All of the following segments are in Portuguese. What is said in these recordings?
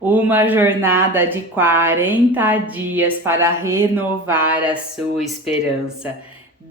Uma jornada de 40 dias para renovar a sua esperança.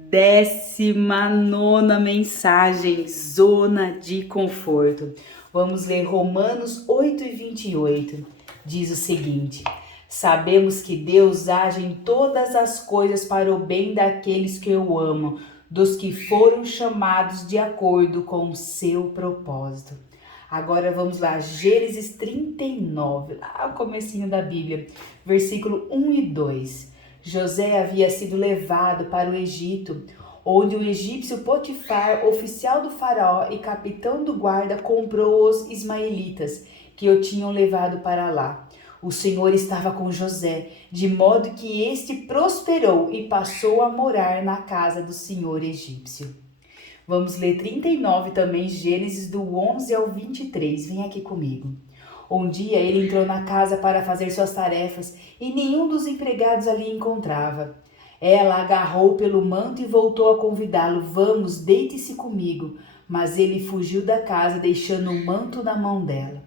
19ª mensagem, zona de conforto. Vamos ler Romanos 8:28. Diz o seguinte: sabemos que Deus age em todas as coisas para o bem daqueles que o amam, dos que foram chamados de acordo com o seu propósito. Agora vamos lá, Gênesis 39, lá o comecinho da Bíblia, versículo 1 e 2. José havia sido levado para o Egito, onde o egípcio Potifar, oficial do faraó e capitão do guarda, comprou os ismaelitas, que o tinham levado para lá. O Senhor estava com José, de modo que este prosperou e passou a morar na casa do Senhor egípcio. Vamos ler 39 também, Gênesis do 11 ao 23. Vem aqui comigo. Um dia ele entrou na casa para fazer suas tarefas e nenhum dos empregados ali encontrava. Ela agarrou pelo manto e voltou a convidá-lo. Vamos, deite-se comigo. Mas ele fugiu da casa, deixando o manto na mão dela.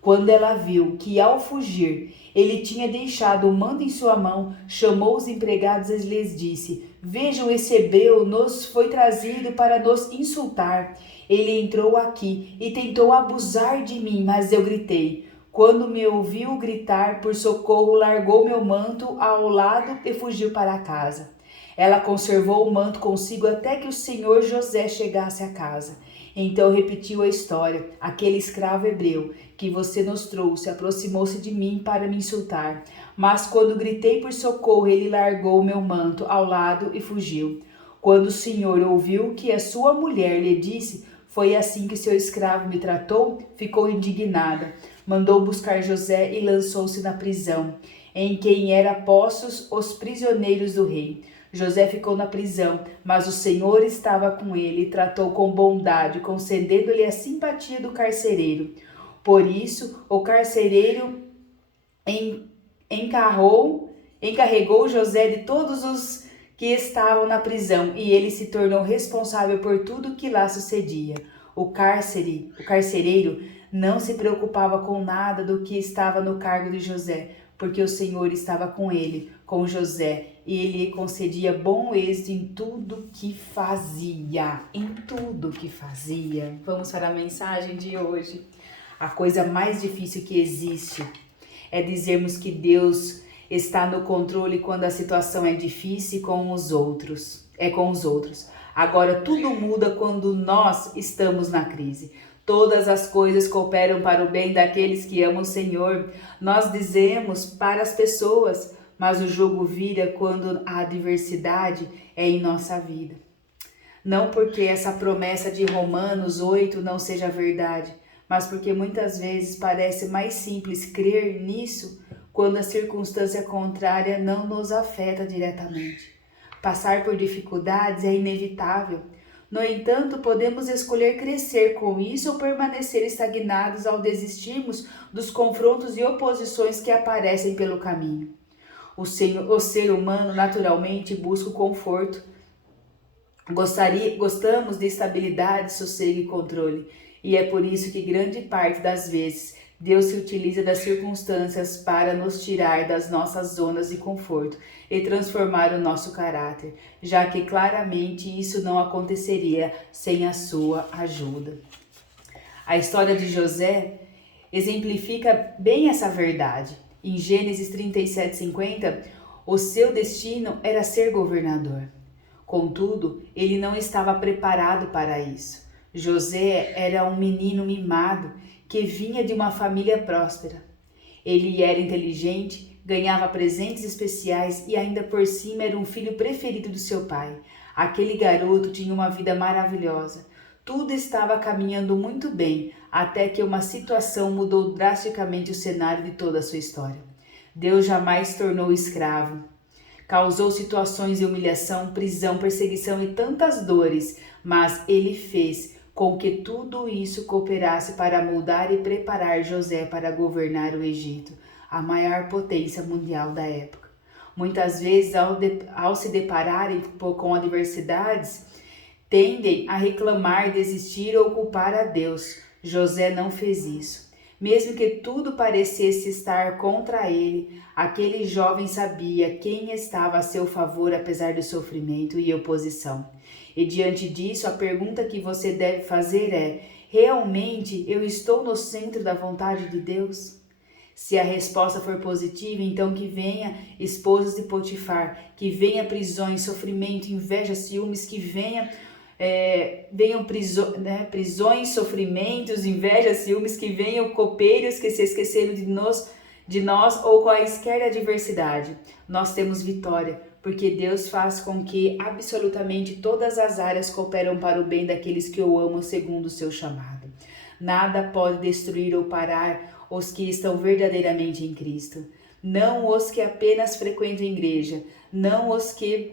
Quando ela viu que ao fugir ele tinha deixado o manto em sua mão, chamou os empregados e lhes disse: vejam, esse hebreu nos foi trazido para nos insultar. Ele entrou aqui e tentou abusar de mim, mas eu gritei. Quando me ouviu gritar por socorro, largou meu manto ao lado e fugiu para casa. Ela conservou o manto consigo até que o senhor José chegasse à casa. Então repetiu a história. Aquele escravo hebreu que você nos trouxe aproximou-se de mim para me insultar. Mas quando gritei por socorro, ele largou meu manto ao lado e fugiu. Quando o senhor ouviu que a sua mulher lhe disse: foi assim que seu escravo me tratou, ficou indignada. Mandou buscar José e lançou-se na prisão, em quem eram postos os prisioneiros do rei. José ficou na prisão, mas o Senhor estava com ele e tratou com bondade, concedendo-lhe a simpatia do carcereiro. Por isso, o carcereiro encarregou José de todos os que estavam na prisão, e ele se tornou responsável por tudo que lá sucedia. O carcereiro não se preocupava com nada do que estava no cargo de José, porque o Senhor estava com ele, com José, e ele lhe concedia bom êxito em tudo que fazia. Em tudo que fazia. Vamos para a mensagem de hoje. A coisa mais difícil que existe é dizermos que Deus está no controle quando a situação é difícil com os outros. Agora tudo muda quando nós estamos na crise. Todas as coisas cooperam para o bem daqueles que amam o Senhor. Nós dizemos para as pessoas, mas o jogo vira quando a adversidade é em nossa vida. Não porque essa promessa de Romanos 8 não seja verdade, mas porque muitas vezes parece mais simples crer nisso quando a circunstância contrária não nos afeta diretamente. Passar por dificuldades é inevitável. No entanto, podemos escolher crescer com isso ou permanecer estagnados ao desistirmos dos confrontos e oposições que aparecem pelo caminho. O ser humano naturalmente busca o conforto. Gostamos de estabilidade, sossego e controle. E é por isso que grande parte das vezes Deus se utiliza das circunstâncias para nos tirar das nossas zonas de conforto e transformar o nosso caráter, já que claramente isso não aconteceria sem a sua ajuda. A história de José exemplifica bem essa verdade. Em Gênesis 37:50, o seu destino era ser governador. Contudo, ele não estava preparado para isso. José era um menino mimado que vinha de uma família próspera. Ele era inteligente, ganhava presentes especiais e ainda por cima era um filho preferido do seu pai. Aquele garoto tinha uma vida maravilhosa. Tudo estava caminhando muito bem, até que uma situação mudou drasticamente o cenário de toda a sua história. Deus jamais tornou escravo. Causou situações de humilhação, prisão, perseguição e tantas dores, mas ele fez com que tudo isso cooperasse para moldar e preparar José para governar o Egito, a maior potência mundial da época. Muitas vezes, ao se depararem com adversidades, tendem a reclamar, desistir ou culpar a Deus. José não fez isso. Mesmo que tudo parecesse estar contra ele, aquele jovem sabia quem estava a seu favor apesar do sofrimento e oposição. E diante disso, a pergunta que você deve fazer é: realmente eu estou no centro da vontade de Deus? Se a resposta for positiva, então que venha esposas de Potifar, que venha prisões, sofrimento, inveja, ciúmes, que venham prisões, sofrimentos, inveja, ciúmes, que venham copeiros que se esqueceram de nós ou quaisquer adversidade. Nós temos vitória, porque Deus faz com que absolutamente todas as áreas cooperam para o bem daqueles que o amam segundo o seu chamado. Nada pode destruir ou parar os que estão verdadeiramente em Cristo. Não os que apenas frequentam a igreja, não os que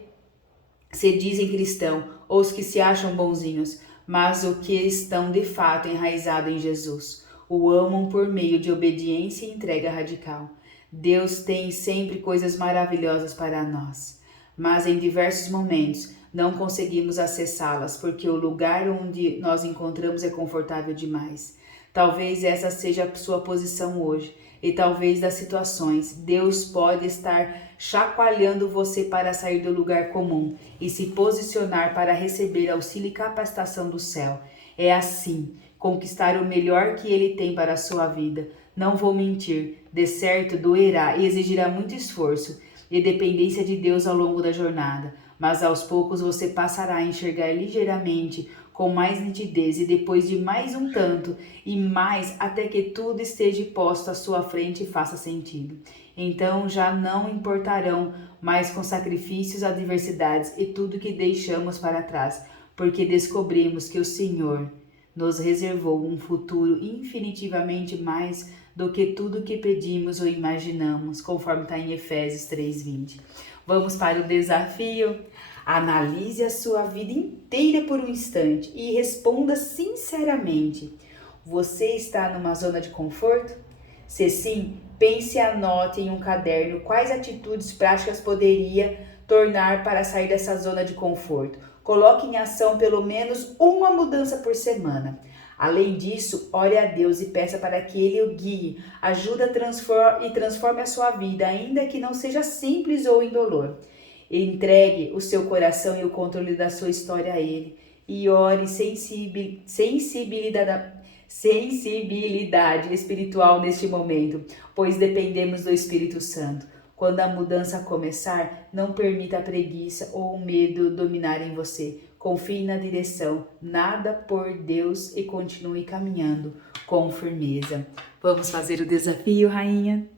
se dizem cristão ou os que se acham bonzinhos, mas os que estão de fato enraizados em Jesus. O amam por meio de obediência e entrega radical. Deus tem sempre coisas maravilhosas para nós, mas em diversos momentos não conseguimos acessá-las porque o lugar onde nós encontramos é confortável demais. Talvez essa seja a sua posição hoje e talvez das situações. Deus pode estar chacoalhando você para sair do lugar comum e se posicionar para receber auxílio e capacitação do céu. É assim, conquistar o melhor que Ele tem para a sua vida. Não vou mentir, de certo doerá e exigirá muito esforço e dependência de Deus ao longo da jornada, mas aos poucos você passará a enxergar ligeiramente com mais nitidez e depois de mais um tanto e mais até que tudo esteja posto à sua frente e faça sentido. Então já não importarão mais com sacrifícios, adversidades e tudo que deixamos para trás, porque descobrimos que o Senhor nos reservou um futuro infinitivamente mais do que tudo que pedimos ou imaginamos, conforme está em Efésios 3:20. Vamos para o desafio? Analise a sua vida inteira por um instante e responda sinceramente. Você está numa zona de conforto? Se sim, pense e anote em um caderno quais atitudes práticas poderia tornar para sair dessa zona de conforto. Coloque em ação pelo menos uma mudança por semana. Além disso, ore a Deus e peça para que Ele o guie, ajude e transforme a sua vida, ainda que não seja simples ou indolor. Entregue o seu coração e o controle da sua história a Ele e ore sensibilidade espiritual neste momento, pois dependemos do Espírito Santo. Quando a mudança começar, não permita a preguiça ou o medo dominarem você. Confie na direção, nada por Deus e continue caminhando com firmeza. Vamos fazer o desafio, rainha?